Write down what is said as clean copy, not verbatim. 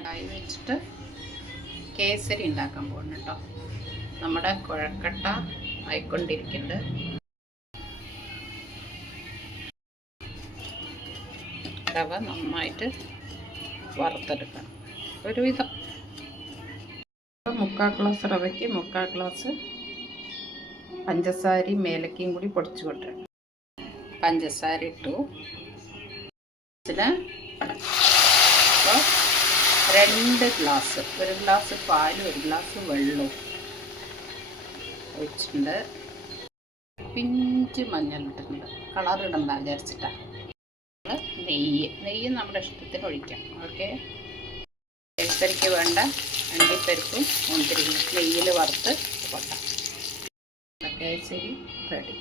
കടായി വെച്ചിട്ട് കേസരി ഉണ്ടാക്കാൻ പോകുന്നു കേട്ടോ. നമ്മുടെ കുഴക്കട്ട ആയിക്കൊണ്ടിരിക്കുന്നുണ്ട്. റവ നന്നായിട്ട് വറുത്തെടുക്കണം. ഒരുവിധം 3/4 ഗ്ലാസ് റവയ്ക്ക് 3/4 ഗ്ലാസ് പഞ്ചസാരയും ഏലക്കയും കൂടി പൊടിച്ചു കൊണ്ടുവരണം. പഞ്ചസാര ഇട്ടു. ഇതിൽ 2 ഗ്ലാസ്, 1 ഗ്ലാസ് പാലും 1 ഗ്ലാസ് വെള്ളവും ഒഴിച്ചിട്ടുണ്ട്. പിഞ്ച് മഞ്ഞൾ ഇട്ടിട്ടുണ്ട്. കളർ ഇടണ്ട വിചാരിച്ചിട്ടാണ്. നെയ്യ് നമ്മുടെ ഇഷ്ടത്തിന് ഒഴിക്കാം. ഓക്കെ. കേസരിക്ക് വേണ്ട അണ്ടിപ്പരിപ്പും മുന്തിരിയും നെയ്യിൽ വറുത്ത് കൊട്ടാം. കേസരി റെഡി.